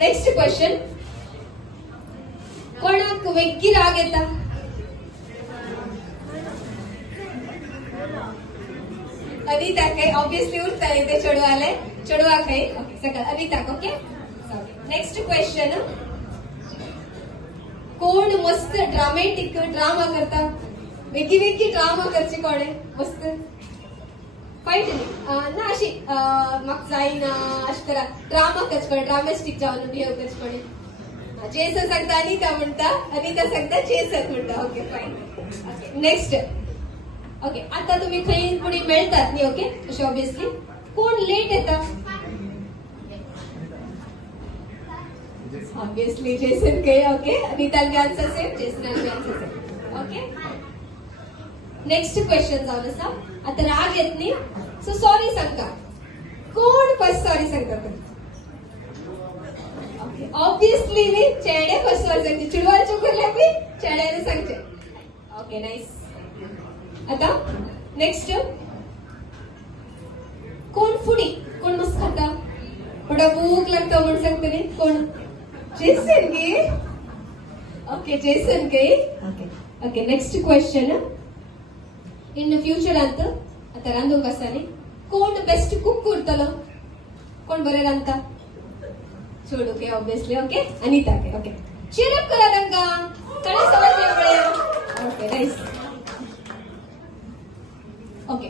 Next question. कोणाक वेग्गी राग येता? अनिता काही ऑब्विसली उरता ते चेडवाले चेडवा काही सकाळ अनिता ओके. Next question. कोण मस्त ड्रामेटिक ड्रामा करता? वेगळी वेगळी ड्रामा करची कोण आहे मस्त? कळट न्ही ना अशी म्हाका जायना अशें करा ड्रामा करचे कोण ड्रामेस्टीक जावन बिहेव करचे कोण? जेसन सांगता अनिता म्हणटा, अनिता सांगता जेसन म्हणटा. ओके फायन. Okay next. ओके आता तुम्ही खंय फुडें मेळटात न्ही ओके अशें ऑब्वियसली. कोण लेट येता? ऑब्वियसली जेसन के. ओके अनितांगे आन्सर सेम, जेसनांगे answer same. Okay next question जावन आसा. आता राग येत न्ही सो सॉरी सांगता. कोण फर्स्ट सॉरी सांगता? ओके ऑब्वियसली न्ही चेडे फर्स्ट सॉरी सांगचे. चेडवाल चुकले बी चेड्याने सांगचे. Okay nice. आता नेक्स्ट. कोण फुडी? कोण मस्त खाता? थोडा भूक लागतो म्हणून सांगते न्ही कोण? जेसन के. ओके जेसन के. Okay okay next question. In future आता रांदूंक आसा न्ही कोण बेस्ट कुक करतलो? कोण बरें रांदता? चेडू के ऑब्वियसली. ओके अनिता के. ओके चीरअप करा तांकां. कळ्ळें समजलें? Okay nice. ओके